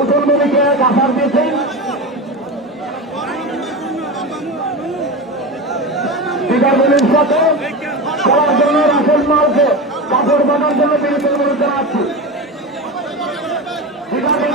উঠন নদীকে কাফার দিয়েছেন। বিকাশের সাথে খেলার জন্য রাসেল মালকে কাপড় বানার জন্য বিরোধী অনুরোধ জানাচ্ছি। বিকাশের